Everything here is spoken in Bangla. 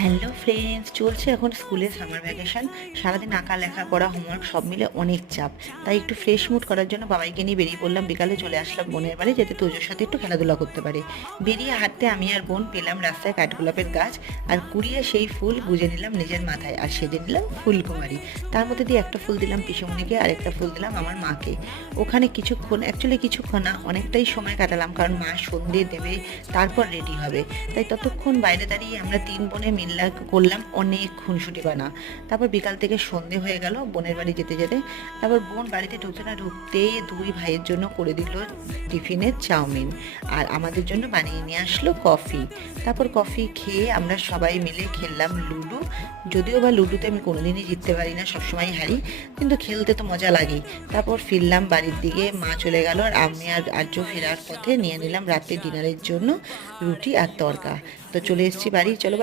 হ্যালো ফ্রেন্ডস, চলছে এখন স্কুলের সামার ভ্যাকেশন। সারাদিন আঁকা লেখা পড়া হোমওয়ার্ক সব মিলে অনেক চাপ। তাই একটু ফ্রেশ মুড করার জন্য বাবাইকে নিয়ে বেরিয়ে পড়লাম। বিকালে চলে আসলাম বোনের বাড়ি, যাতে তোজোর সাথে একটু খেলাধুলা করতে পারে। বেরিয়ে হাঁটতে আমি আর বোন পেলাম রাস্তায় কাঠগোলাপের গাছ, আর কুড়িয়ে সেই ফুল গুজে নিলাম নিজের মাথায়, আর সেজে নিলাম ফুলকুমারী। তার মধ্যে দিয়ে একটা ফুল দিলাম পিসুমনিকে, আর একটা ফুল দিলাম আমার মাকে। ওখানে কিছুক্ষণ না, অনেকটাই সময় কাটালাম, কারণ মা সন্ধে দেবে, তারপর রেডি হবে। তাই ততক্ষণ বাইরে দাঁড়িয়ে আমরা তিন বোনে মিল্লা করলাম অনেক খুনসুটি বানা। তারপর বিকাল থেকে সন্ধে হয়ে গেল বোনের বাড়ি যেতে যেতে। তারপর বোন বাড়িতে ঢুকতে না ঢুকতে দুই ভাইয়ের জন্য করে দিল টিফিনে চাউমিন, আর আমাদের জন্য বানিয়ে নিয়ে আসলো কফি। তারপর কফি খেয়ে আমরা সবাই মিলে খেললাম লুডো। যদিও বা লুডোতে আমি কোনোদিনই জিততে পারি না, সবসময় হারি, কিন্তু খেলতে তো মজা লাগেই। তারপর ফিরলাম বাড়ির দিকে, মা চলে গেল, আর আমি আর আর্য ফেরার পথে নিয়ে নিলাম রাতে ডিনারের জন্য রুটি আর তড়কা। তো চলে এসেছি বাড়ি, চলো বাই।